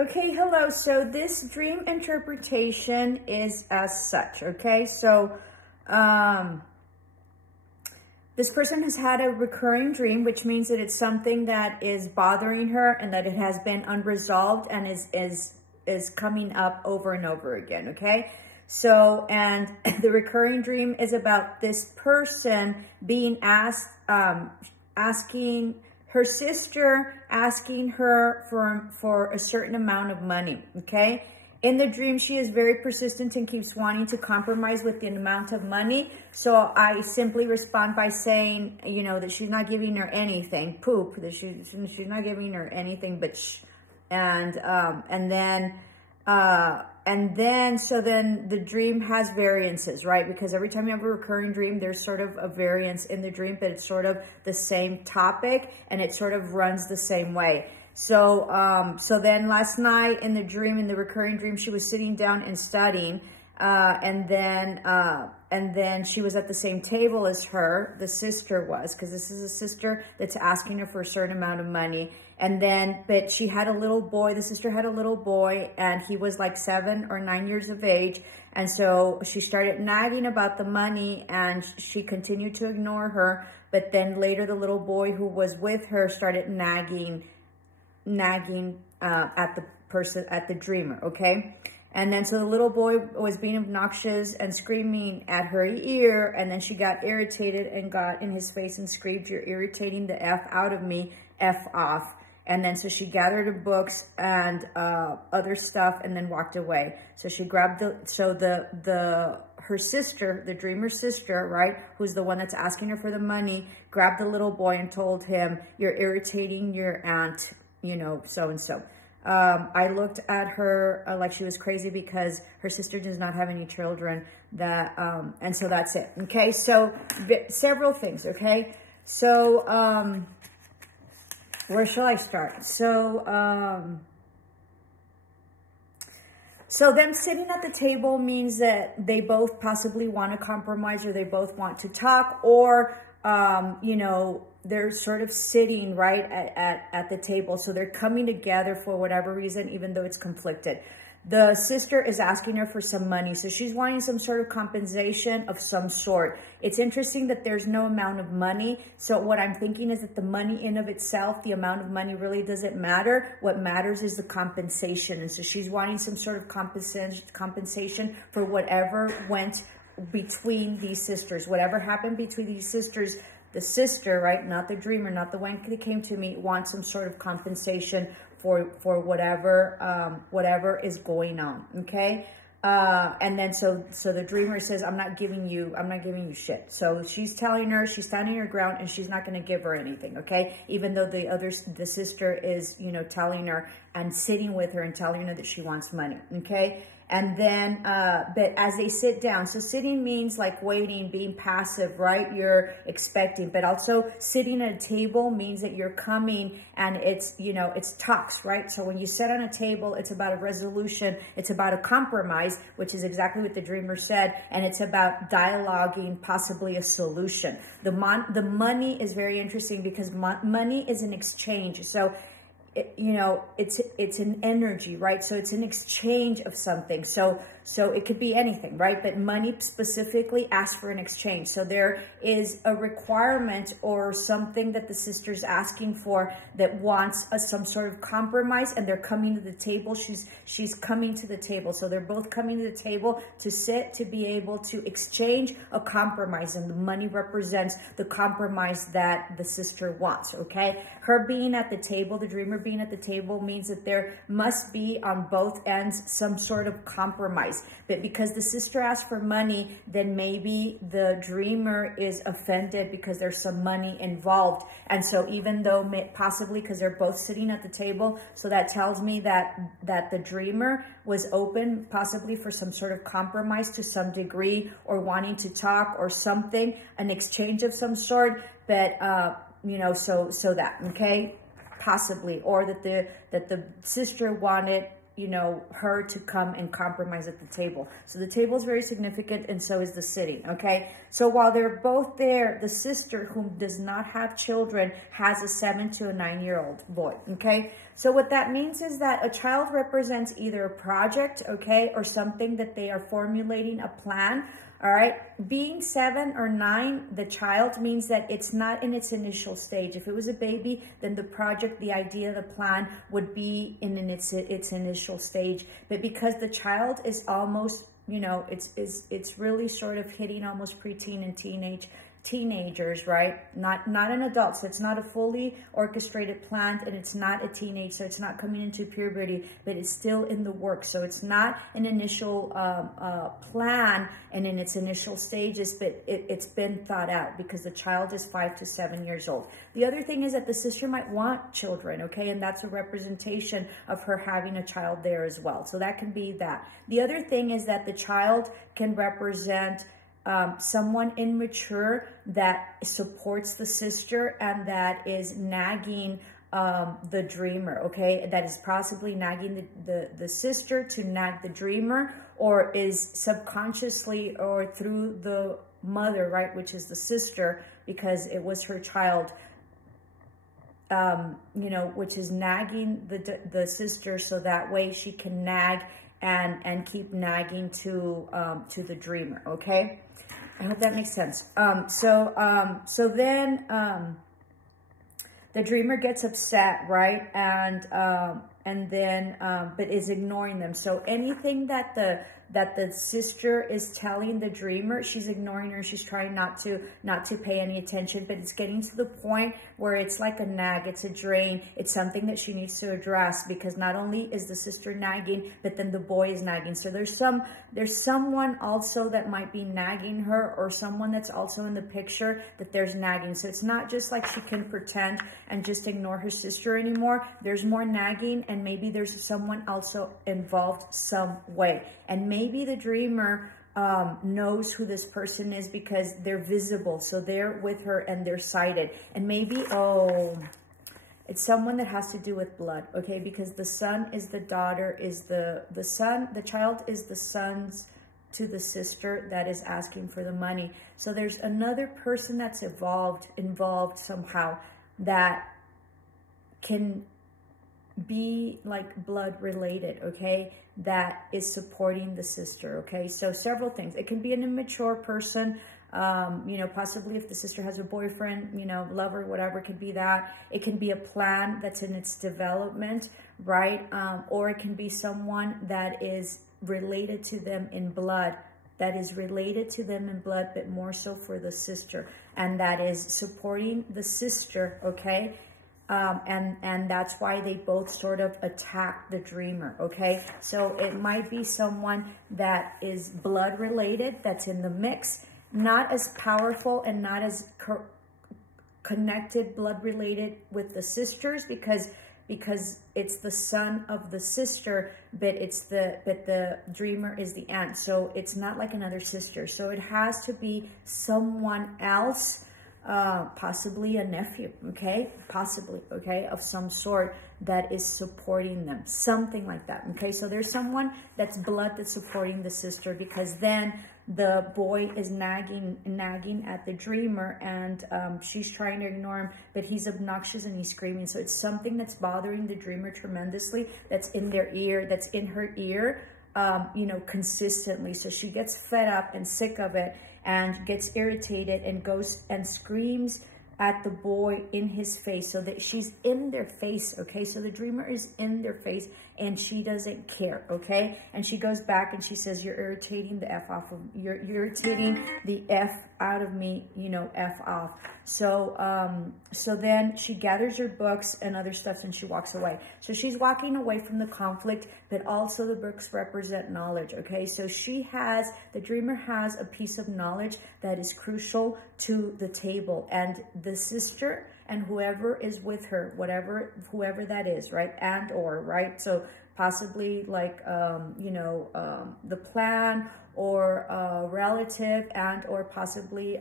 Okay, hello. So this dream interpretation is as such, okay? So this person has had a recurring dream, which means that it's something that is bothering her and that it has been unresolved and is coming up over and over again, okay? So, and the recurring dream is about this person being asked, asking her sister, asking her for a certain amount of money, okay? In the dream, she is very persistent and keeps wanting to compromise with the amount of money. So I simply respond by saying, you know, that she's not giving her anything, poop, that she's not giving her anything, but so then the dream has variances, right? Because every time you have a recurring dream, there's sort of a variance in the dream, but it's sort of the same topic and it sort of runs the same way. So, so then last night in the dream, in the recurring dream, she was sitting down and studying, and then she was at the same table as her, the sister was, because this is a sister that's asking her for a certain amount of money. And then, but she had a little boy, the sister had a little boy, and he was like 7 or 9 years of age. And so she started nagging about the money, and she continued to ignore her. But then later the little boy who was with her started nagging at the person, at the dreamer, okay? And then so the little boy was being obnoxious and screaming at her ear, and then she got irritated and got in his face and screamed, "You're irritating the F out of me, F off." And then so she gathered her books and other stuff and then walked away. So she grabbed her sister, the dreamer's sister, right, who's the one that's asking her for the money, grabbed the little boy and told him, "You're irritating your aunt, you know, so-and-so." I looked at her like she was crazy because her sister does not have any children. And so that's it. Okay, so several things, okay? So, where shall I start? So, so them sitting at the table means that they both possibly want to compromise, or they both want to talk, or, you know, they're sort of sitting right at the table. So they're coming together for whatever reason, even though it's conflicted. The sister is asking her for some money. So she's wanting some sort of compensation of some sort. It's interesting that there's no amount of money. So what I'm thinking is that the money in of itself, the amount of money really doesn't matter. What matters is the compensation. And so she's wanting some sort of compensation for whatever went between these sisters. Whatever happened between these sisters, the sister, right, not the dreamer, not the one that came to me, wants some sort of compensation for whatever is going on, okay? And then so the dreamer says, I'm not giving you shit. So she's telling her, she's standing her ground, and she's not going to give her anything, okay? Even though the sister is, you know, telling her and sitting with her and telling her that she wants money, okay? And then, but as they sit down, so sitting means like waiting, being passive, right? You're expecting, but also sitting at a table means that you're coming and it's, you know, it's talks, right? So when you sit on a table, it's about a resolution. It's about a compromise, which is exactly what the dreamer said. And it's about dialoguing, possibly a solution. The money is very interesting because money is an exchange. So, you know, it's an energy, right? So it's an exchange of something. So it could be anything, right? But money specifically asks for an exchange. So there is a requirement or something that the sister's asking for that wants some sort of compromise, and they're coming to the table. She's coming to the table. So they're both coming to the table to sit, to be able to exchange a compromise, and the money represents the compromise that the sister wants, okay? Her being at the table, the dreamer being at the table, means that there must be on both ends some sort of compromise. But because the sister asked for money, then maybe the dreamer is offended because there's some money involved. And so even though possibly because they're both sitting at the table, so that tells me that the dreamer was open possibly for some sort of compromise to some degree, or wanting to talk or something, an exchange of some sort. But, you know, so that, okay? Possibly, or that the sister wanted you know, her to come and compromise at the table. So the table is very significant, and so is the sitting, okay? So while they're both there, the sister, who does not have children, has a 7 to a 9-year-old boy, okay? So what that means is that a child represents either a project, okay, or something that they are formulating a plan. All right, being 7 or 9, the child means that it's not in its initial stage. If it was a baby, then the project, the idea, the plan would be in its initial stage. But because the child is almost, you know, it's really sort of hitting almost preteen and teenagers, right? Not an adult, so it's not a fully orchestrated plan, and it's not a teenage, so it's not coming into puberty, but it's still in the works. So it's not an initial plan and in its initial stages, but it's been thought out because the child is 5 to 7 years old. The other thing is that the sister might want children, okay? And that's a representation of her having a child there as well. So that can be that. The other thing is that the child can represent someone immature that supports the sister and that is nagging the dreamer, okay? That is possibly nagging the sister to nag the dreamer, or is subconsciously or through the mother, right, which is the sister, because it was her child, you know, which is nagging the sister, so that way she can nag and keep nagging to the dreamer, okay? I hope that makes sense. So then the dreamer gets upset, right? And then but is ignoring them. So anything that the sister is telling the dreamer, she's ignoring her. She's trying not to pay any attention, but it's getting to the point where it's like a nag, it's a drain. It's something that she needs to address, because not only is the sister nagging, but then the boy is nagging. So there's someone also that might be nagging her, or someone that's also in the picture that there's nagging. So it's not just like she can pretend and just ignore her sister anymore. There's more nagging, and maybe there's someone also involved some way. And maybe the dreamer knows who this person is because they're visible. So they're with her and they're sighted. And maybe, oh, it's someone that has to do with blood, okay? Because the son is the daughter, is the son, the child is the son's to the sister that is asking for the money. So there's another person that's involved somehow that can be like blood related, okay, that is supporting the sister, okay? So several things. It can be an immature person, you know, possibly if the sister has a boyfriend, you know, lover, whatever, it could be that. It can be a plan that's in its development, right? Or it can be someone that is related to them in blood, but more so for the sister, and that is supporting the sister, okay? And that's why they both sort of attack the dreamer, okay? So it might be someone that is blood related, that's in the mix, not as powerful and not as connected blood related with the sisters, because it's the son of the sister, but the dreamer is the aunt. So it's not like another sister. So it has to be someone else, possibly a nephew, okay? Possibly, okay, of some sort that is supporting them, something like that, okay? So there's someone that's blood that's supporting the sister, because then the boy is nagging at the dreamer, and she's trying to ignore him, but he's obnoxious and he's screaming. So it's something that's bothering the dreamer tremendously, that's in their ear, that's in her ear, you know, consistently. So she gets fed up and sick of it, and gets irritated and goes and screams at the boy in his face, so that she's in their face, okay? So the dreamer is in their face, and she doesn't care, okay? And she goes back and she says, you're irritating the F off of, you're irritating the F out of me, you know, F off. So, so then she gathers her books and other stuff, and she walks away. So she's walking away from the conflict, but also the books represent knowledge, okay? So the dreamer has a piece of knowledge that is crucial to the table, and the sister and whoever is with her, whoever that is, right? And or, right? So possibly like, you know, the plan, or a relative, and or possibly,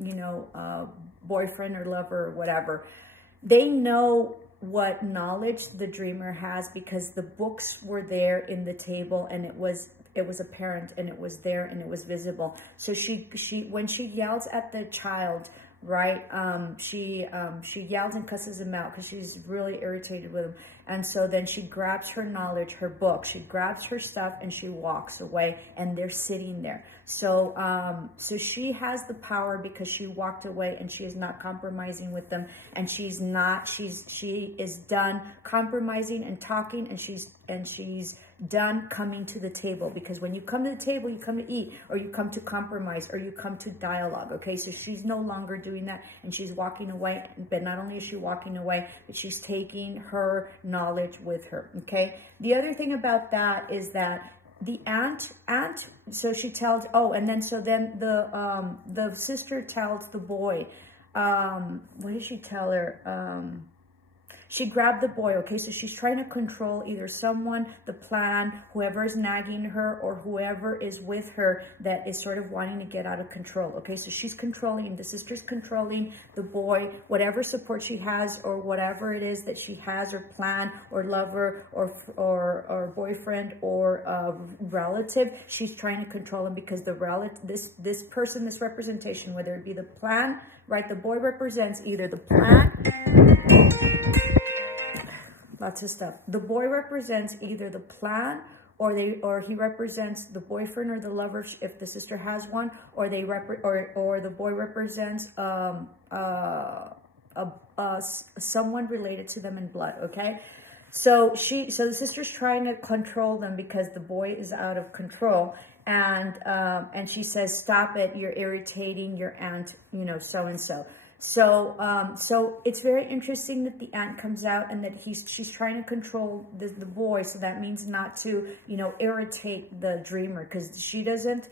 you know, boyfriend or lover or whatever. They know what knowledge the dreamer has, because the books were there in the table, and it was apparent, and it was there, and it was visible. So she when she yells at the child, right, she yells and cusses him out because she's really irritated with him. And so then she grabs her knowledge, her book, she grabs her stuff, and she walks away, and they're sitting there. So so she has the power because she walked away, and she is not compromising with them, and she is done compromising and talking, and she's done coming to the table. Because when you come to the table, you come to eat, or you come to compromise, or you come to dialogue. Okay, so she's no longer doing that, and she's walking away. But not only is she walking away, but she's taking her knowledge with her. Okay, the other thing about that is that the aunt, so she tells, and then the sister tells the boy, what did she tell her? She grabbed the boy, okay? So she's trying to control either someone, the plan, whoever is nagging her, or whoever is with her that is sort of wanting to get out of control, okay? So she's controlling, the sister's controlling the boy, whatever support she has, or whatever it is that she has, or plan, or lover, or boyfriend, or relative, she's trying to control him, because the relative, this person, this representation, whether it be the plan, right? The boy represents either the plan, lots of stuff. The boy represents either the plan, or he represents the boyfriend or the lover if the sister has one, or the boy represents someone related to them in blood. Okay, so the sister's trying to control them because the boy is out of control, and she says, "Stop it! You're irritating your aunt. You know, so and so." So it's very interesting that the aunt comes out, and that she's trying to control the boy. So that means not to, irritate the dreamer, because she doesn't,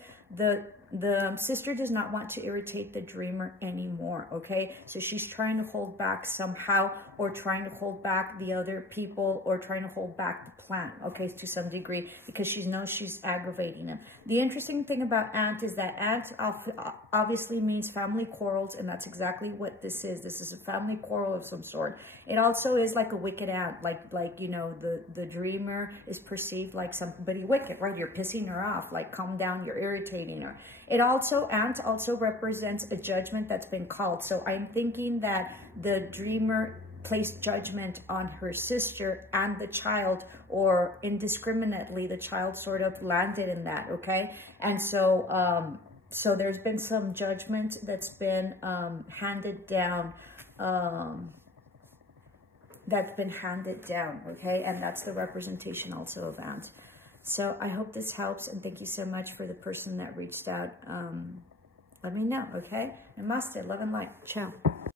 the sister does not want to irritate the dreamer anymore, okay? So she's trying to hold back somehow, or trying to hold back the other people, or trying to hold back the plan, okay, to some degree, because she knows she's aggravating them. The interesting thing about aunt is that aunt obviously means family quarrels, and that's exactly what this is. This is a family quarrel of some sort. It also is like a wicked aunt, like the dreamer is perceived like somebody wicked, right? You're pissing her off, like calm down, you're irritating her. Aunt also represents a judgment that's been called. So I'm thinking that the dreamer placed judgment on her sister and the child, or indiscriminately, the child sort of landed in that, okay? And so, so there's been some judgment that's been handed down, okay? And that's the representation also of aunt. So I hope this helps, and thank you so much for the person that reached out. Let me know, okay? Namaste, love and light. Ciao.